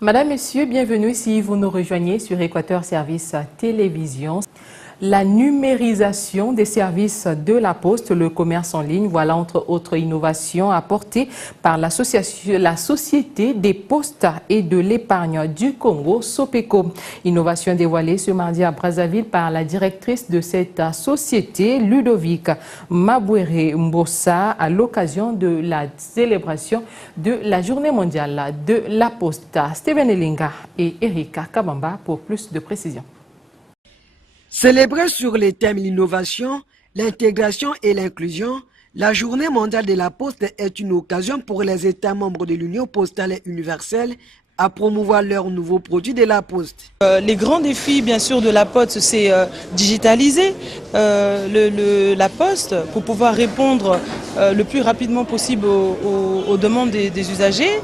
Madame, Messieurs, bienvenue si vous nous rejoignez sur Équateur Service Télévision. La numérisation des services de la Poste, le commerce en ligne, voilà entre autres innovations apportées par la Société des Postes et de l'Épargne du Congo, SOPECO. Innovation dévoilée ce mardi à Brazzaville par la directrice de cette société, Ludovic Mabouéré Mbossa, à l'occasion de la célébration de la Journée mondiale de la Poste. Steven Elinga et Erika Kabamba pour plus de précisions. Célébrée sur les thèmes l'innovation, l'intégration et l'inclusion, la Journée mondiale de la Poste est une occasion pour les États membres de l'Union postale universelle à promouvoir leurs nouveaux produits de la Poste. Les grands défis, bien sûr, de la Poste, c'est digitaliser la Poste pour pouvoir répondre le plus rapidement possible aux demandes des usagers.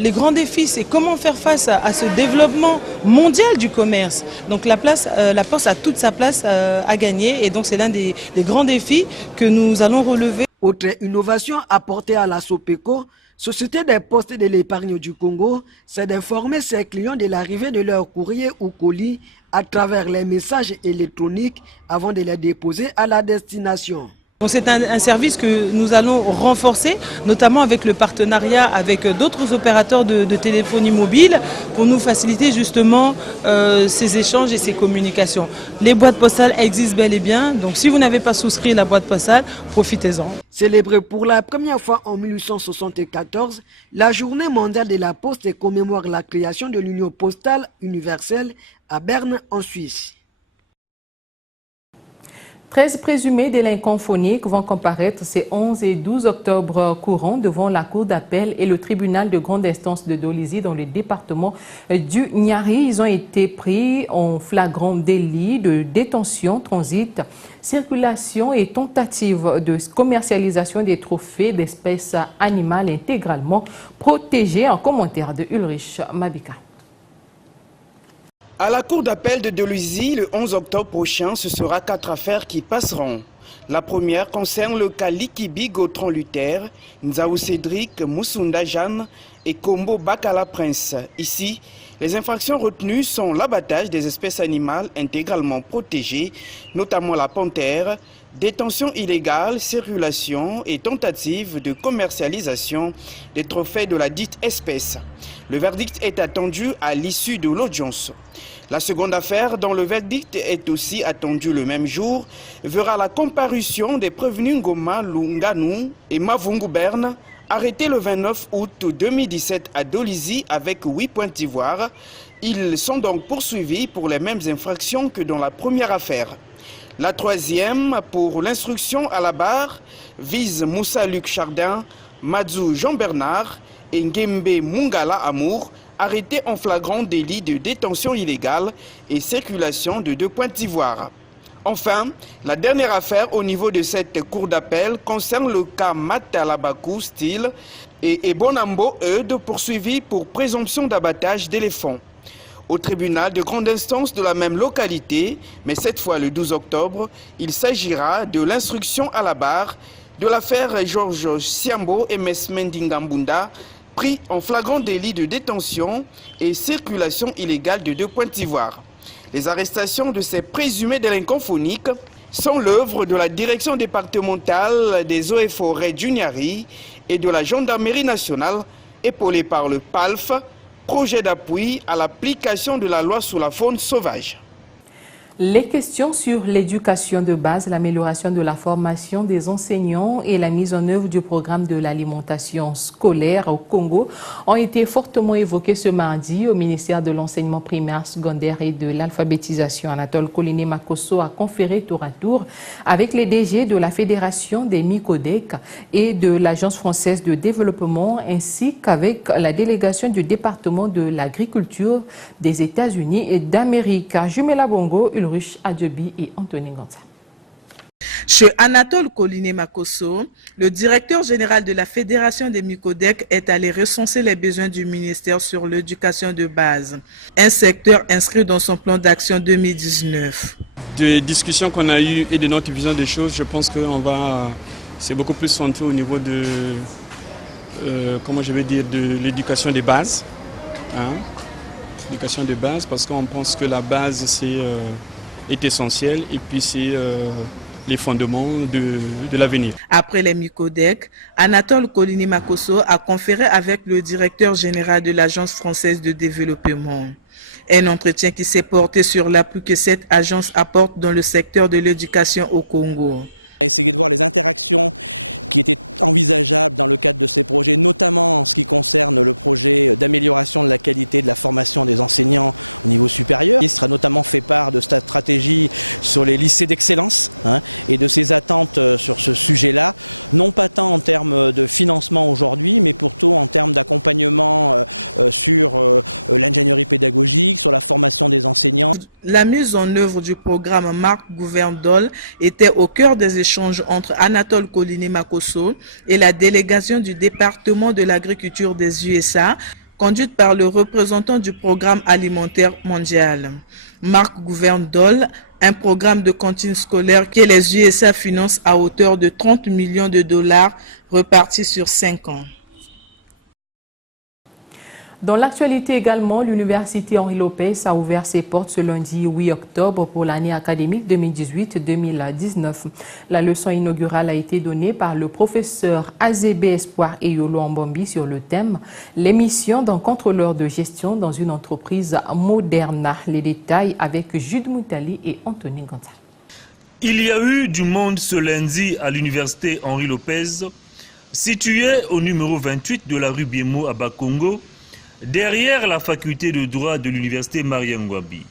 Les grands défis, c'est comment faire face à ce développement mondial du commerce. Donc la Poste a toute sa place à gagner et donc c'est l'un des grands défis que nous allons relever. Autre innovation apportée à la SOPECO, Société des Postes et de l'Épargne du Congo, c'est d'informer ses clients de l'arrivée de leur courrier ou colis à travers les messages électroniques avant de les déposer à la destination. C'est un service que nous allons renforcer, notamment avec le partenariat avec d'autres opérateurs de téléphonie mobile pour nous faciliter justement ces échanges et ces communications. Les boîtes postales existent bel et bien, donc si vous n'avez pas souscrit la boîte postale, profitez-en. Célébrée pour la première fois en 1874, la Journée mondiale de la Poste commémore la création de l'Union postale universelle à Berne en Suisse. 13 présumés délinquants phoniques vont comparaître ces 11 et 12 octobre courants devant la Cour d'appel et le tribunal de grande instance de Dolisie dans le département du Niari. Ils ont été pris en flagrant délit de détention, transit, circulation et tentative de commercialisation des trophées d'espèces animales intégralement protégées. En commentaire de Ulrich Mabika. À la cour d'appel de Dolisie, le 11 octobre prochain, ce sera 4 affaires qui passeront. La première concerne le cas Likibi Gautran Luther, Nzaou Cédric, Moussunda Jeanne et Kombo Bakala Prince. Ici, les infractions retenues sont l'abattage des espèces animales intégralement protégées, notamment la panthère, détention illégale, circulation et tentative de commercialisation des trophées de la dite espèce. Le verdict est attendu à l'issue de l'audience. La seconde affaire, dont le verdict est aussi attendu le même jour, verra la comparution des prévenus Ngoma Lunganou et Mavungu Berne, arrêtés le 29 août 2017 à Dolisie avec 8 points d'ivoire. Ils sont donc poursuivis pour les mêmes infractions que dans la première affaire. La troisième, pour l'instruction à la barre, vise Moussa Luc Chardin, Madzou Jean-Bernard et Ngembe Mungala Amour, arrêtés en flagrant délit de détention illégale et circulation de 2 points d'ivoire. Enfin, la dernière affaire au niveau de cette cour d'appel concerne le cas Matalabakou Style et Bonambo Eudes, poursuivis pour présomption d'abattage d'éléphants. Au tribunal de grande instance de la même localité, mais cette fois le 12 octobre, il s'agira de l'instruction à la barre de l'affaire Georges Siambo et Mesmendingambunda, pris en flagrant délit de détention et circulation illégale de 2 points d'ivoire. Les arrestations de ces présumés délinquants phoniques sont l'œuvre de la direction départementale des eaux et forêts du Niari et de la gendarmerie nationale, épaulée par le PALF, projet d'appui à l'application de la loi sur la faune sauvage. Les questions sur l'éducation de base, l'amélioration de la formation des enseignants et la mise en œuvre du programme de l'alimentation scolaire au Congo ont été fortement évoquées ce mardi au ministère de l'enseignement primaire, secondaire et de l'alphabétisation. Anatole Koliné Makosso a conféré tour à tour avec les DG de la Fédération des Micodec et de l'Agence française de développement ainsi qu'avec la délégation du département de l'agriculture des États-Unis et d'Amérique. Jumela Bongo, Ulrich Adjebi et Anthony Gonza. Chez Anatole Koliné Makosso, le directeur général de la Fédération des Micodec est allé recenser les besoins du ministère sur l'éducation de base, un secteur inscrit dans son plan d'action 2019. Des discussions qu'on a eues et de notre vision des choses, je pense que c'est beaucoup plus centré au niveau de, de l'éducation des bases. hein, l'éducation de base, parce qu'on pense que la base est essentielle et puis c'est les fondements de l'avenir. Après les MICODEC, Anatole Colini-Makosso a conféré avec le directeur général de l'Agence française de développement. Un entretien qui s'est porté sur l'appui que cette agence apporte dans le secteur de l'éducation au Congo. La mise en œuvre du programme Marc Gouverne-Dole était au cœur des échanges entre Anatole Colini-Makosso et la délégation du département de l'agriculture des USA, conduite par le représentant du programme alimentaire mondial. Marc Gouverne-Dole, un programme de cantine scolaire que les USA financent à hauteur de 30 millions de dollars repartis sur 5 ans. Dans l'actualité également, l'université Henri Lopez a ouvert ses portes ce lundi 8 octobre pour l'année académique 2018-2019. La leçon inaugurale a été donnée par le professeur Azébé Espoir Eyolo Ambombi sur le thème « Les missions d'un contrôleur de gestion dans une entreprise moderne ». Les détails avec Jude Moutali et Anthony Gonzalez. Il y a eu du monde ce lundi à l'université Henri Lopez, située au numéro 28 de la rue Biemo à Bakongo, derrière la faculté de droit de l'université Mariangwabi.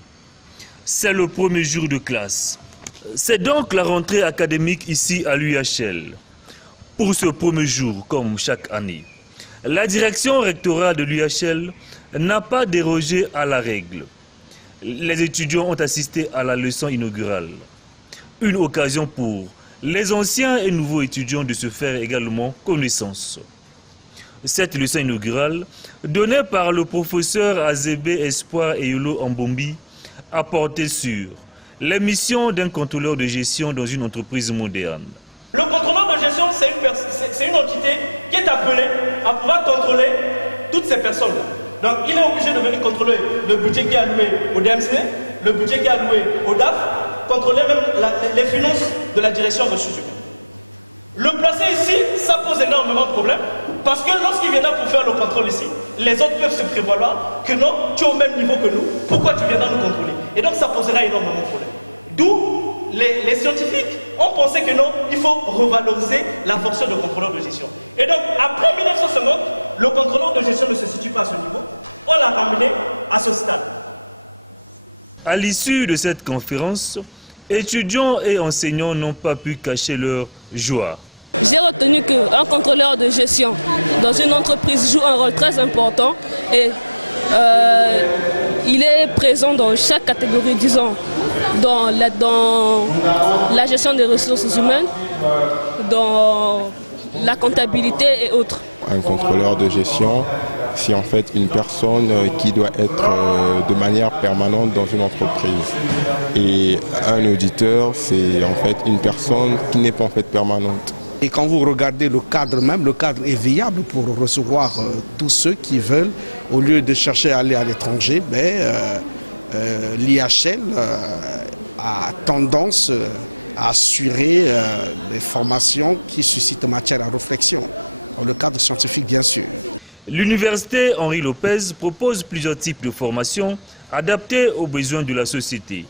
C'est le premier jour de classe. C'est donc la rentrée académique ici à l'UHL. Pour ce premier jour, comme chaque année, la direction rectorale de l'UHL n'a pas dérogé à la règle. Les étudiants ont assisté à la leçon inaugurale. Une occasion pour les anciens et nouveaux étudiants de se faire également connaissance. Cette leçon inaugurale, donnée par le professeur Azébé Espoir Eyolo Ambombi, a porté sur les missions d'un contrôleur de gestion dans une entreprise moderne. À l'issue de cette conférence, étudiants et enseignants n'ont pas pu cacher leur joie. L'université Henri Lopez propose plusieurs types de formations adaptées aux besoins de la société.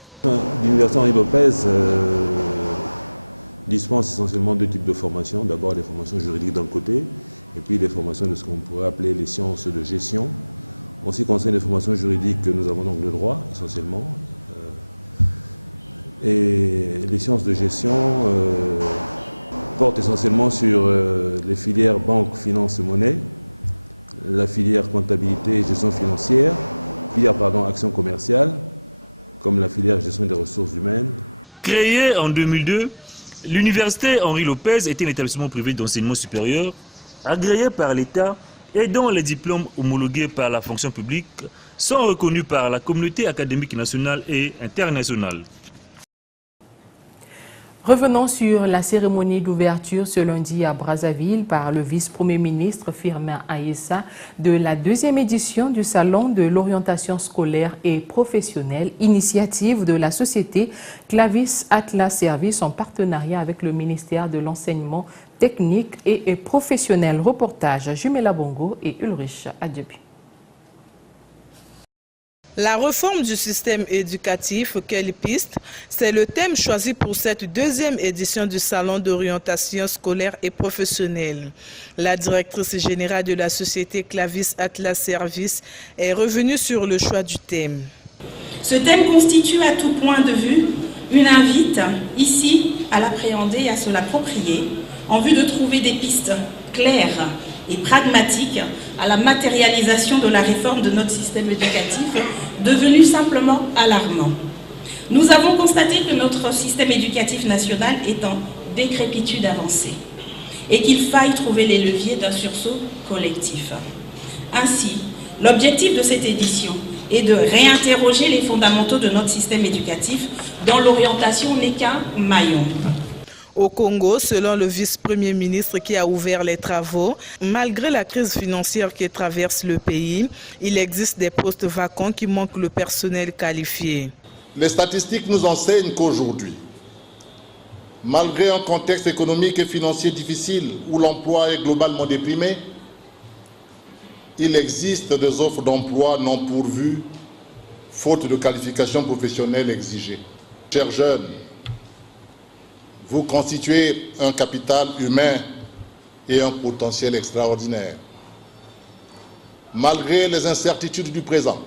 Créée en 2002, l'université Henri Lopez était un établissement privé d'enseignement supérieur, agréé par l'État et dont les diplômes homologués par la fonction publique sont reconnus par la communauté académique nationale et internationale. Revenons sur la cérémonie d'ouverture ce lundi à Brazzaville par le vice-premier ministre Firmin Aissa de la deuxième édition du Salon de l'orientation scolaire et professionnelle, initiative de la société Clavis Atlas Service en partenariat avec le ministère de l'Enseignement technique et professionnel. Reportage Jumela Bongo et Ulrich Adjebi. La réforme du système éducatif, quelle piste? C'est le thème choisi pour cette deuxième édition du Salon d'orientation scolaire et professionnelle. La directrice générale de la société Clavis Atlas Service est revenue sur le choix du thème. Ce thème constitue à tout point de vue une invite ici à l'appréhender et à se l'approprier en vue de trouver des pistes claires et pragmatique à la matérialisation de la réforme de notre système éducatif, devenu simplement alarmant. Nous avons constaté que notre système éducatif national est en décrépitude avancée et qu'il faille trouver les leviers d'un sursaut collectif. Ainsi, l'objectif de cette édition est de réinterroger les fondamentaux de notre système éducatif dont l'orientation n'est qu'un maillon. Au Congo, selon le vice-premier ministre qui a ouvert les travaux, malgré la crise financière qui traverse le pays, il existe des postes vacants qui manquent le personnel qualifié. Les statistiques nous enseignent qu'aujourd'hui, malgré un contexte économique et financier difficile où l'emploi est globalement déprimé, il existe des offres d'emploi non pourvues, faute de qualifications professionnelles exigées. Chers jeunes, vous constituez un capital humain et un potentiel extraordinaire. Malgré les incertitudes du présent,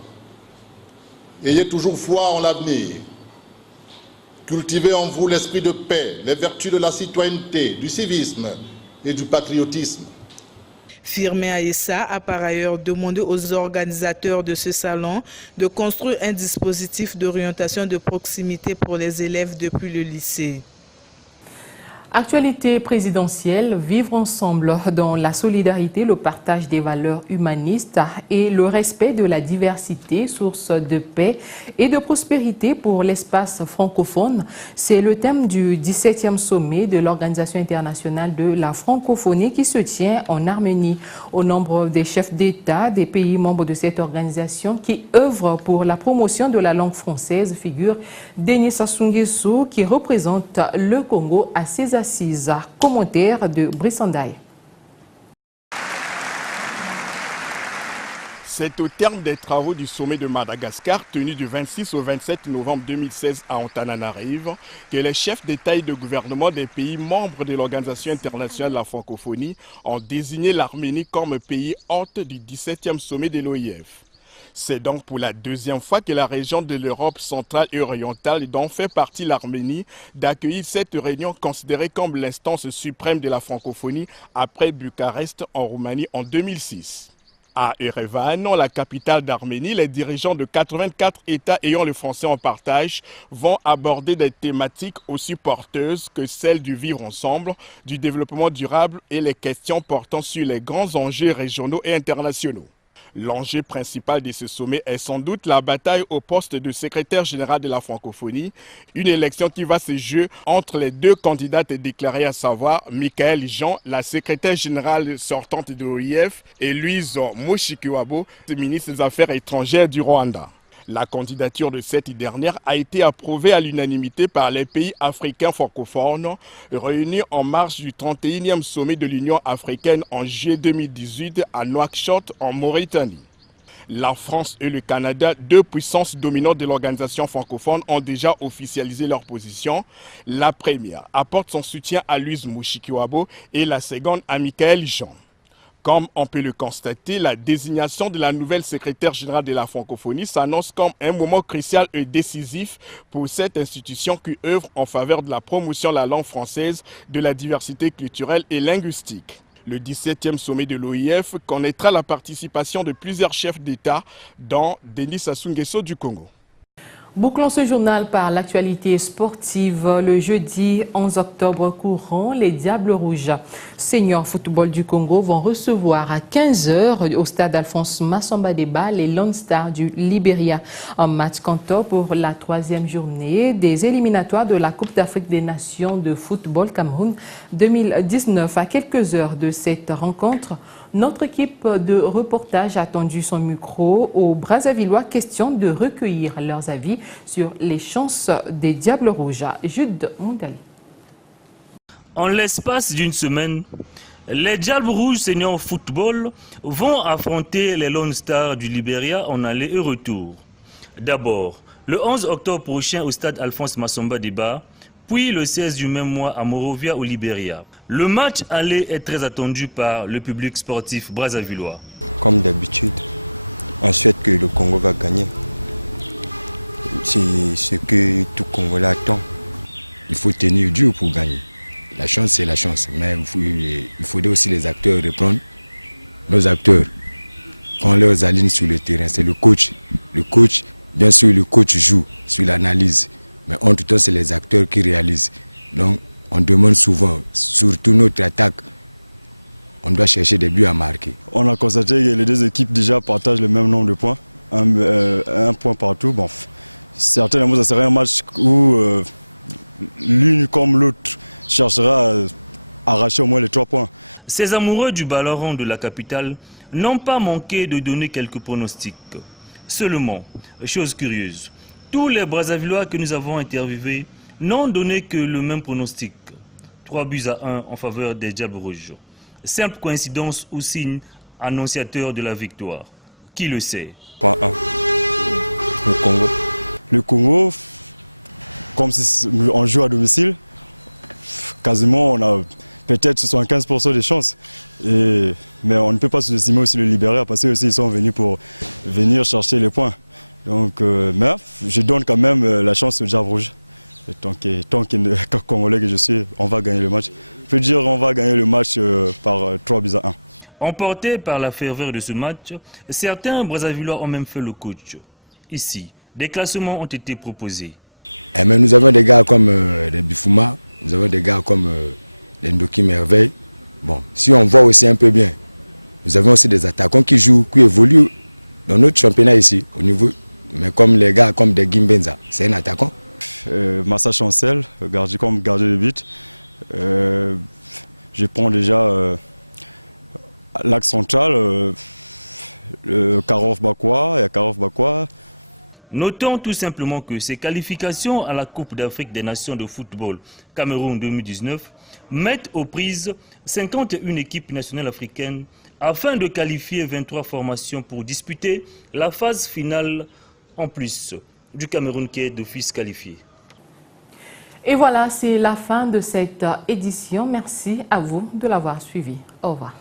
ayez toujours foi en l'avenir. Cultivez en vous l'esprit de paix, les vertus de la citoyenneté, du civisme et du patriotisme. Firmin Aissa a par ailleurs demandé aux organisateurs de ce salon de construire un dispositif d'orientation de proximité pour les élèves depuis le lycée. Actualité présidentielle, vivre ensemble dans la solidarité, le partage des valeurs humanistes et le respect de la diversité, source de paix et de prospérité pour l'espace francophone. C'est le thème du 17e sommet de l'Organisation internationale de la francophonie qui se tient en Arménie. Au nombre des chefs d'État des pays membres de cette organisation qui œuvrent pour la promotion de la langue française figure Denis Sassou Nguesso qui représente le Congo à ses assises. Commentaire de Brissandaï. C'est au terme des travaux du sommet de Madagascar tenu du 26 au 27 novembre 2016 à Antananarivo que les chefs d'État et de gouvernement des pays membres de l'Organisation internationale de la francophonie ont désigné l'Arménie comme pays hôte du 17e sommet de l'OIF. C'est donc pour la deuxième fois que la région de l'Europe centrale et orientale, dont fait partie l'Arménie, d'accueillir cette réunion considérée comme l'instance suprême de la francophonie après Bucarest en Roumanie en 2006. À Erevan, la capitale d'Arménie, les dirigeants de 84 États ayant le français en partage vont aborder des thématiques aussi porteuses que celles du vivre ensemble, du développement durable et les questions portant sur les grands enjeux régionaux et internationaux. L'enjeu principal de ce sommet est sans doute la bataille au poste de secrétaire général de la francophonie, une élection qui va se jouer entre les deux candidates déclarées, à savoir Michael Jean, la secrétaire générale sortante de l'OIF, et Louise Mushikiwabo, ministre des Affaires étrangères du Rwanda. La candidature de cette dernière a été approuvée à l'unanimité par les pays africains francophones réunis en marge du 31e sommet de l'Union africaine en juillet 2018 à Nouakchott en Mauritanie. La France et le Canada, deux puissances dominantes de l'organisation francophone, ont déjà officialisé leur position. La première apporte son soutien à Louise Mushikiwabo et la seconde à Michael Jean. Comme on peut le constater, la désignation de la nouvelle secrétaire générale de la francophonie s'annonce comme un moment crucial et décisif pour cette institution qui œuvre en faveur de la promotion de la langue française, de la diversité culturelle et linguistique. Le 17e sommet de l'OIF connaîtra la participation de plusieurs chefs d'État, dont Denis Sassou Nguesso du Congo. Bouclons ce journal par l'actualité sportive. Le jeudi 11 octobre courant, les Diables Rouges Senior Football du Congo vont recevoir à 15 h au stade Alphonse Massamba Déba les Lone Stars du Libéria. Un match comptant pour la 3e journée des éliminatoires de la Coupe d'Afrique des Nations de football Cameroun 2019. À quelques heures de cette rencontre, notre équipe de reportage a tendu son micro aux Brazzavillois, question de recueillir leurs avis sur les chances des Diables Rouges. Jude Mondali. En l'espace d'une semaine, les Diables Rouges Senior Football vont affronter les Lone Stars du Libéria en aller et retour. D'abord, le 11 octobre prochain au stade Alphonse Massamba Déba, puis le 16 du même mois à Morovia au Libéria. Le match aller est très attendu par le public sportif brazzavillois. Ces amoureux du ballon rond de la capitale n'ont pas manqué de donner quelques pronostics. Seulement, chose curieuse, tous les Brazzavillois que nous avons interviewés n'ont donné que le même pronostic. 3-1 en faveur des Diables Rouges. Simple coïncidence ou signe annonciateur de la victoire. Qui le sait? Emportés par la ferveur de ce match, certains Brazzavillois ont même fait le coach. Ici, des classements ont été proposés. Notons tout simplement que ces qualifications à la Coupe d'Afrique des Nations de football Cameroun 2019 mettent aux prises 51 équipes nationales africaines afin de qualifier 23 formations pour disputer la phase finale en plus du Cameroun qui est d'office qualifié. Et voilà, c'est la fin de cette édition. Merci à vous de l'avoir suivi. Au revoir.